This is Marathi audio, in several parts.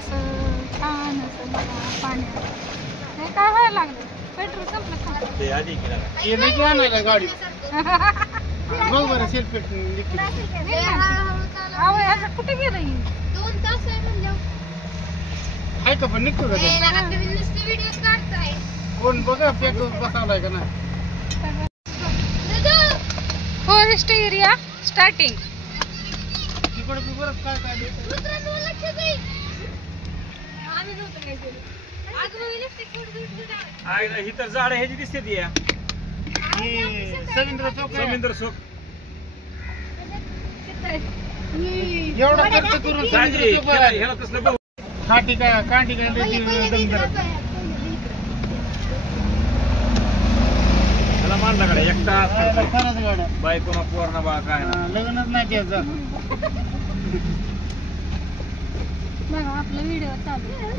असं छान असं बघा पाण्यात. हे काय व्हायला लागलं? पेट्रोल संपलं का? ते आधी गेला ये नाही आणायला गाडी बघ बरं सेल्फी अहो ह्याचं कुठे गेलं ही? 2 तास आहे म्हणलं. आहे का पण निघतो का ते? नुसते व्हिडिओ काढताय. कोण बघा पेट्रोल बसवलाय का नाही फॉरेस्ट एरिया स्टार्टिंग. तिकडे बी बरंच काय काय देतं. मित्रांनो लक्ष दे. आम्ही नव्हतं काय केलं. आज मग इलेक्ट्रिक ही तर झाड ह्याची दिसते ती हे सविंद्र चौक आहे. समुद्र चौक एवढा खर्च करून सविंद्र चौक आहे. ह्याला तसलं बघू काठी काय दमदार. ह्याला मानला कडे एकटा खरंच गाड्या बायको ना पोरणा बा काय ना लग्नच नाही त्याचं. बघा आपला व्हिडिओ चालू आहे.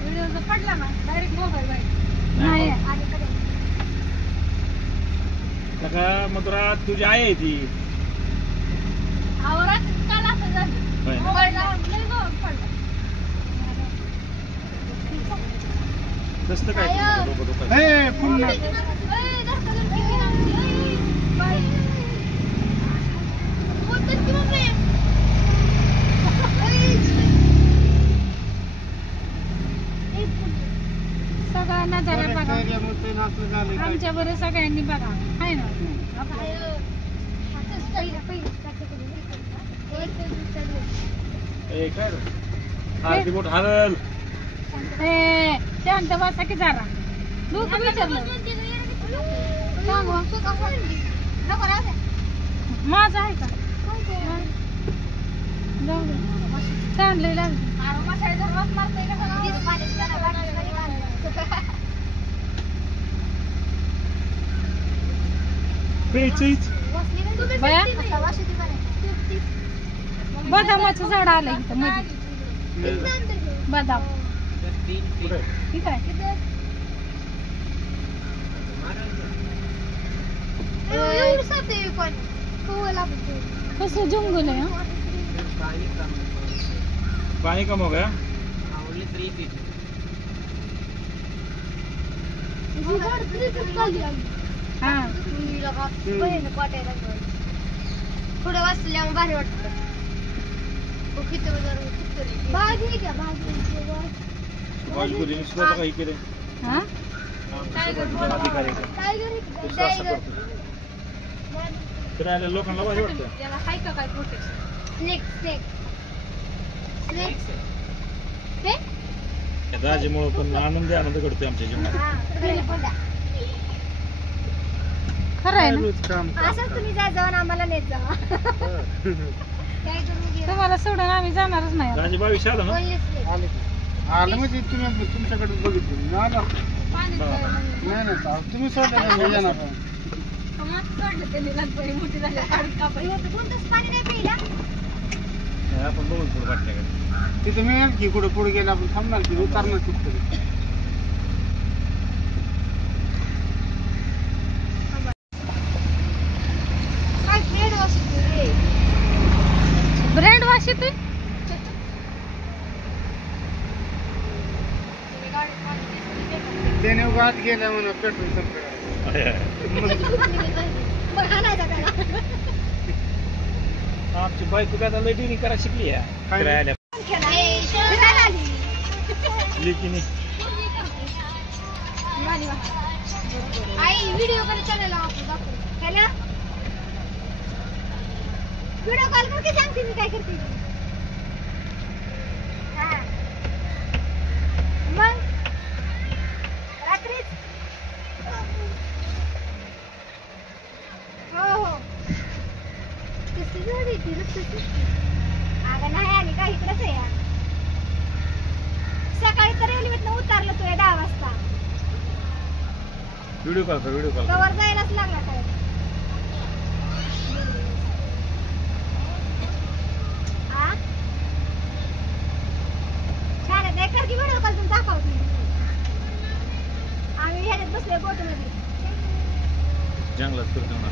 व्हिडिओ जर पडला ना डायरेक्ट मोबाईल बाहेर नाही का मधुरा तुझी आई आहे ती आवरात काल असं झालं. होय ना? मोबाईल लावून लय जोरात पडला. तसलं काय डोकं दुखायचं. हे पुन्हा सगळा नजारा बघा एरियामध्ये नाचलं झालं काय. आमच्या बरं सगळ्यांनी बघा आहे ना. ए काय रे? आरती बोट हरल हे शांत बसा की जरा लोक विचारलं माझं आहे का जाऊ दे चांगलं लागलं. बया बदामाचं झाड आलं इथं मध्ये. बदाम ठीक आहे. कसं जंगल आहे. पाणी कम हो गया हा थोडं वाचल्यावर भारी वाटतं. बाजूला निसर्ग काही केले हा अधिकारी फिरायला लोकांना भारी वाटतं. राजेमुळे पण आनंद घडतोय आमच्या जीवनात. खरं आहे ना. असं तुम्ही जाऊन आम्हाला नेत जावा. तुम्हाला सोडून आम्ही जाणारच नाही. राजे 22 आलं ना आलं म्हणजे तुम्ही तुमच्याकडे बघितलं नाही ना. नाही ना तुम्ही सोडलं येणार आपण बघून पुढे वाटतं का तिथे मिळेल की कुठं पुढे गेलं आपण थांबणार की उतरणार कुठं. ब्रँड वाश येतोय. त्याने वाद गेला म्हणून पेट्रोल संपलं. आमची बायको काय लय डिनी करा शिकली आहे फिरायला लेकिनी व्हिडिओ कॉल करायला व्हिडिओ कॉल करके सांगते मी काय करते. मग रात्रीच हो हो कशी गाडी ती अगं नाही आली का इकडंच आहे. सकाळी तर रेल्वेतनं उतरलो तुला 10 वाजता. व्हिडिओ कॉल कवर जायलाच लागला काय. छान आहे कर की व्हिडिओ कॉल तुम्ही दाखवतो. आम्ही ह्याच्यात बसले बोटमध्ये जंगलात फिरतो ना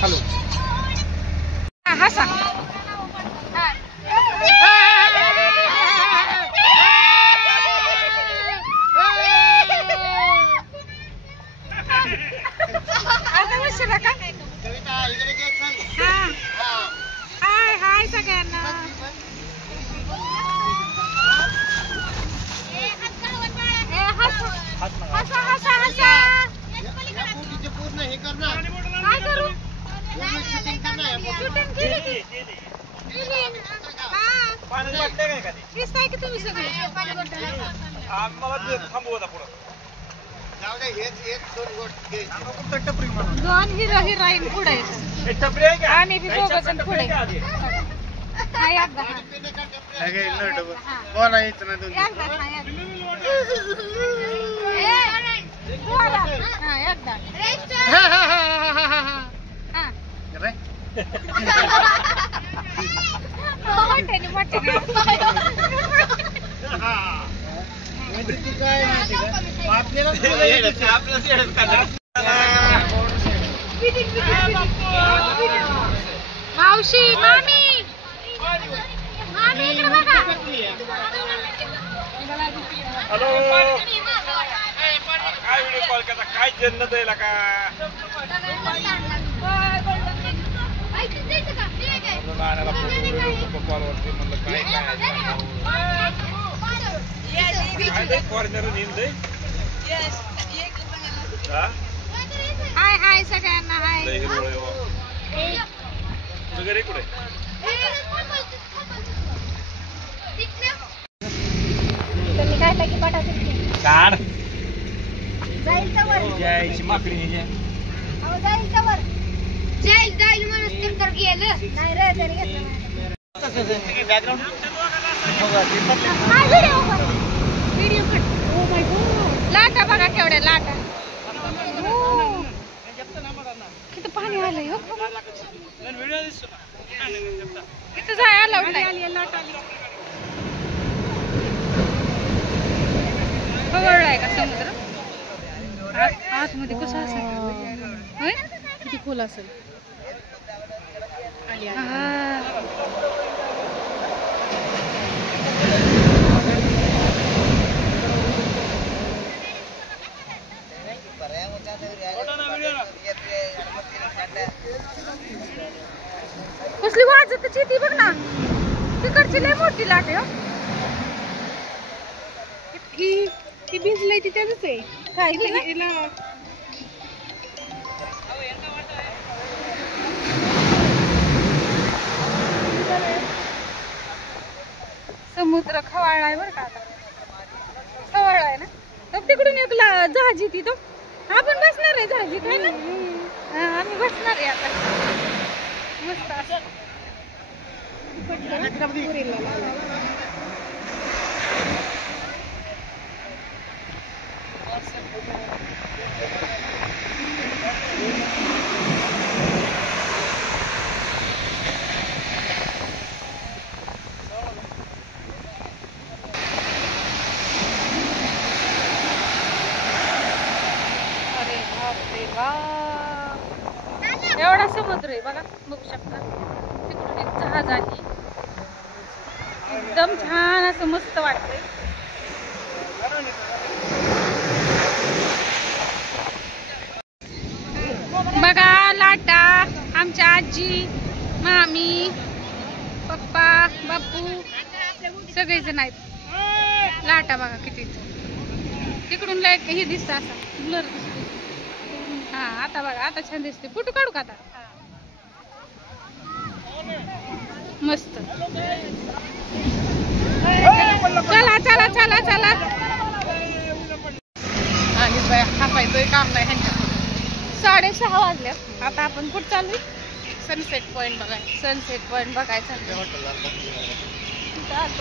हॅलो हसा हाय हाय सगळ्यांना हसा हसा हसा पूर्ण हे करणार काय करू शूटिंग करणार शूटिंग केली की हा पाणी वाटलं काय का ते दिसताय की तुम्ही सगळे मला थांबवता पुढं जाऊ दे हेच दोन गोष्ट घ्यायची फक्त टपरी म्हणून दोन हिरो हिरोईन पुढे हे टपरी आहे का आणि बी दोघं जण पुढे हाय एकदा बोला यायचं ना दोन एकदा हा एकदा हा मोठ्याने मोठ्याने म्हणजे तू काय माहिती का आपल्याला मावशी मामी मामी इकडे बघा हॅलो काय व्हिडिओ कॉल करता काय जन्नत आहे का कॉलवरती म्हणलं काय काय फॉरेनर हिंद हाय हाय सगळ्यांना हाय वगैरे कुठे तुम्ही काय टाकी पाठवते काढ जाईल तर वर यायची माकडी अहो जाईल तर वर जाईल जाईल म्हणून तर गेलं नाही रे तरी घेतलं video cut oh my God लाटा बघा केवढ्या लाटा किती पाणी आलंय हो इथं जाय अलाउड नाही खवळलाय का समुद्र आतमध्ये कसं असेल होय किती खोल असेल कसली वाजतची ती बघ ना तिकडची लय मोठी लाट आहे हो ती भिजलंय ती त्याच आहे काय समुद्र खवाळलाय बरं का आता खवाळलाय ना तर तिकडून एक जहाज येते तो आपण बसणार आहे जहाजी काय ना आम्ही बसणार आहे आता मस्त असं एवढा समुद्र आहे बघा बघू शकता तिकडून एक जहाज आहे एकदम छान असं मस्त वाटतंय बघा लाटा आमच्या आजी मामी पप्पा बापू सगळेजण आहेत लाटा बघा किती तिकडून लाईट हे दिसतं असं ब्लर दिसते हा आता बघा आता छान दिसते फोटो काढू का आता मस्त चला चला चला चला हसायचंय काम नाही ह्यांच्या 6:30 वाजले आता आपण कुठं चालू सनसेट पॉइंट बघाय सनसेट पॉइंट बघायचं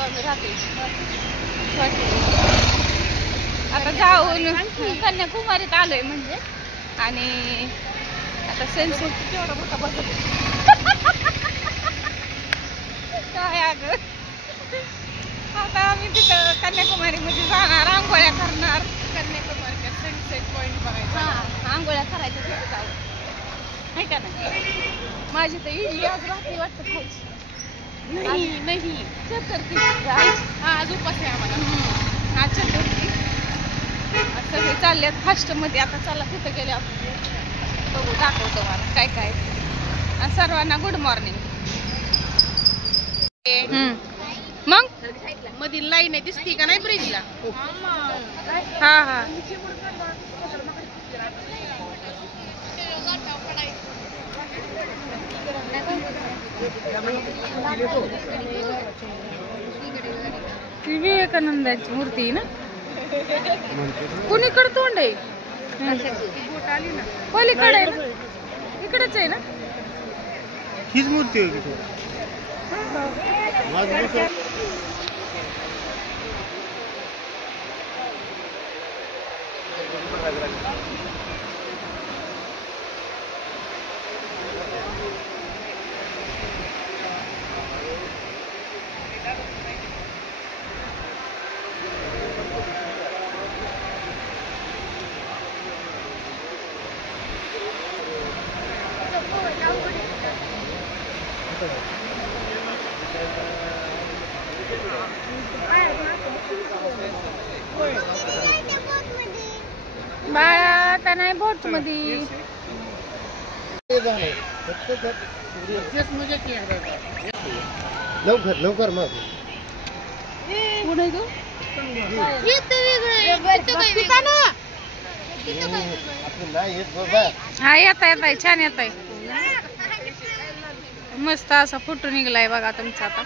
आम्ही राहते आता जाऊन कन्याकुमारीत आलोय म्हणजे आणि आता सनसेट केवढा मोठा बघत काय अगं आता आम्ही तिथं कन्याकुमारीमध्ये जाणार आंघोळ्या करणार कन्याकुमारीच्या सनसेट पॉइंट बघायचा हा आंघोळ्या करायच्या तिथं जाऊ नाही का नाही माझी तर इडली आज रात्री वाटतं खायची. नाही चतुर्थी आज उपास आहे आम्हाला. आज चतुर्थी. आज सगळे चाललेत फास्ट मध्ये. आता चला तिथं गेले आपण बघू, दाखवतो मला काय काय. आणि सर्वांना गुड मॉर्निंग. मग मधील लाईन आहे दिसती का नाही ब्रिजला? हा हा ती विवेकानंदाची मूर्ती आहे ना. कुणीकडे तोंड आहे? पलीकडे आहे ना, इकडेच आहे ना. हीच मूर्ती होती ती. बाळा आता नाही बोट मध्ये. लवकर लवकर मग पुढे तू हा येत आहे छान येत आहे. मस्त असा फोटो निघलाय बघा तुमचा आता.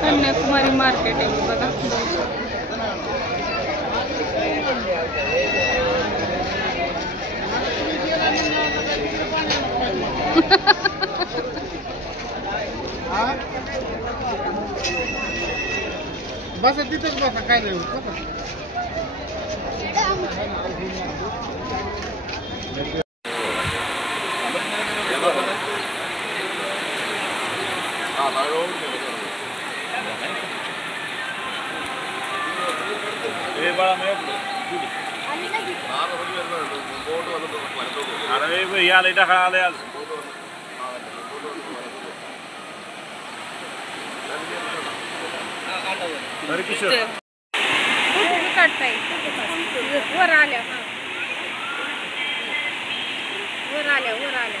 कन्याकुमारी मार्केट आहे बघा. बसा तिथंच बसा, काय नाही होत. बसा. अरे याला टाका आलं याला अरे किशोर काढताय वर आल्या वर आल्या वर आल्या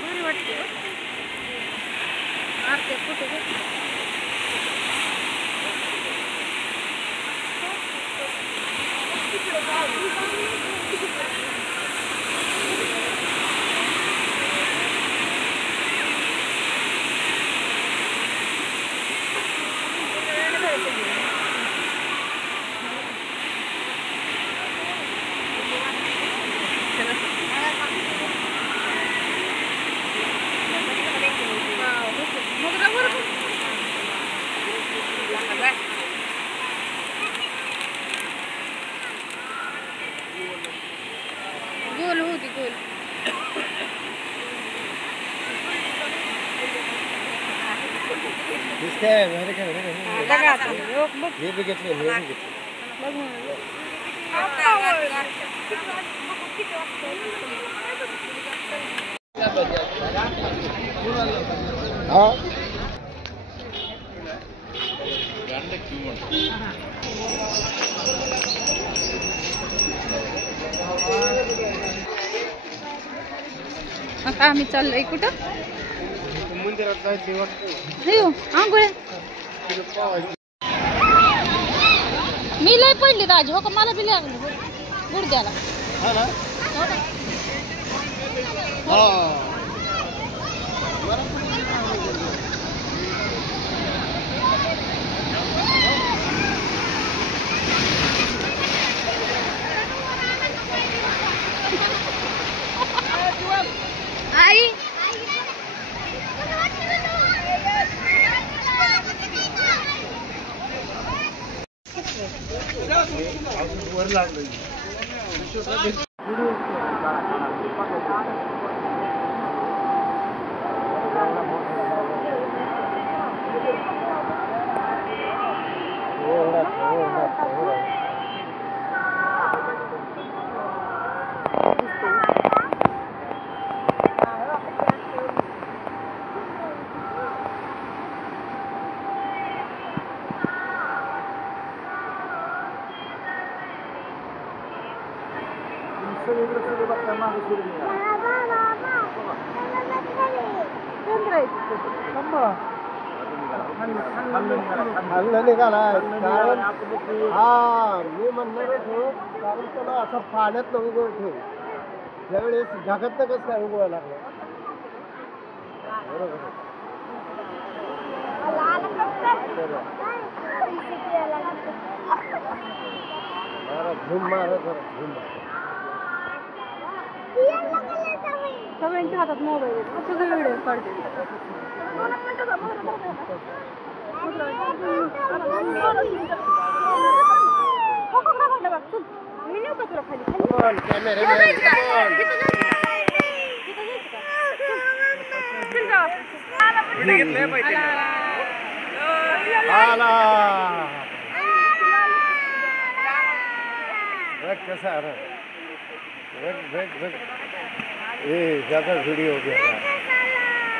बरी वाटते. आरते फोटो गोल होती गोल. हे बी घेतले, हे बी घेतले. हा आता आम्ही चाललोय कुठं? मंदिरात जायचं वाटतं. हो आंघोळ्या मी लय पडली राज हो का. मला बी लागलं गुडघ्याला. हा ना. हा आई वर लागलं. हो इकडे सगळे बघताय मागे सोडून या. खाल्लं निघालाय कारण हा मी म्हणणारच हो कारण त्याला असं पाण्यात उगवत ठेव त्यावेळेस ढगात कसं काय उगवायला लागलं बरोबर मारा झूम मारा जरा झूम सगळ्यांच्या हातात मोबाईल आहे सगळे व्हिडिओ काढते कसा ज्यादा व्हिडिओ हो गया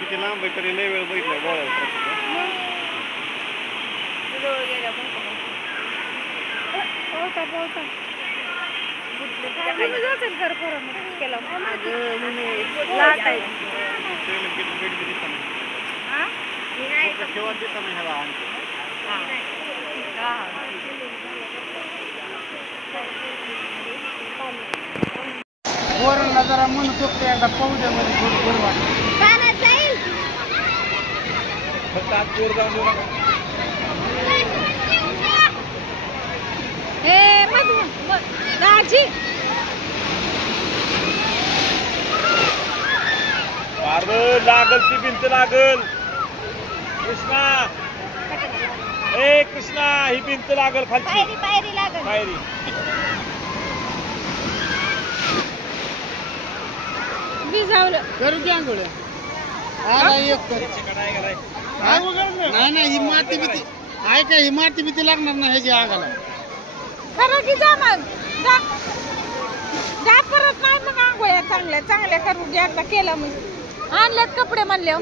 किती लांब आहे तरी लय वेळ बघितलं बोलायला पोरांना जरा म्हणत होतो एकदा पावड्यामध्ये थोडं बरं वाटतं. फक्त आज पोर जाऊन देऊ नका. ए मधू दाजी अरे लागल ती भिंत लागल कृष्णा ए कृष्णा ही भिंत लागल खालची पायरी भिजावलं करू द्या आंघोळ नाही ही माती भीती आहे का ही माती भीती लागणार नाही ह्याची आगाला खरं की जा मग जा जा परत नाही मग आंघोळ्या चांगल्या चांगल्या करून घ्या एकदा केलं म्हणजे आणलेत कपडे म्हणले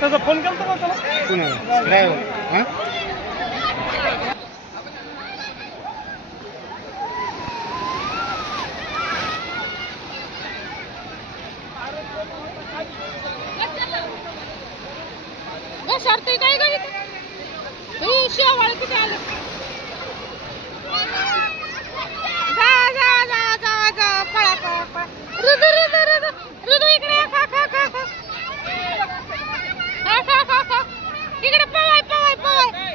त्याचा फोन केला का त्याला ड्रायव्हर घसरतंय काय गं शेवाळ किती आलं जा जा जा जा जा पळा पळा पळा रुदू रुदू रुदू रुदू इकडे खा खा खा खा खा खा खा खा इकडे पवाय पवाय पवाय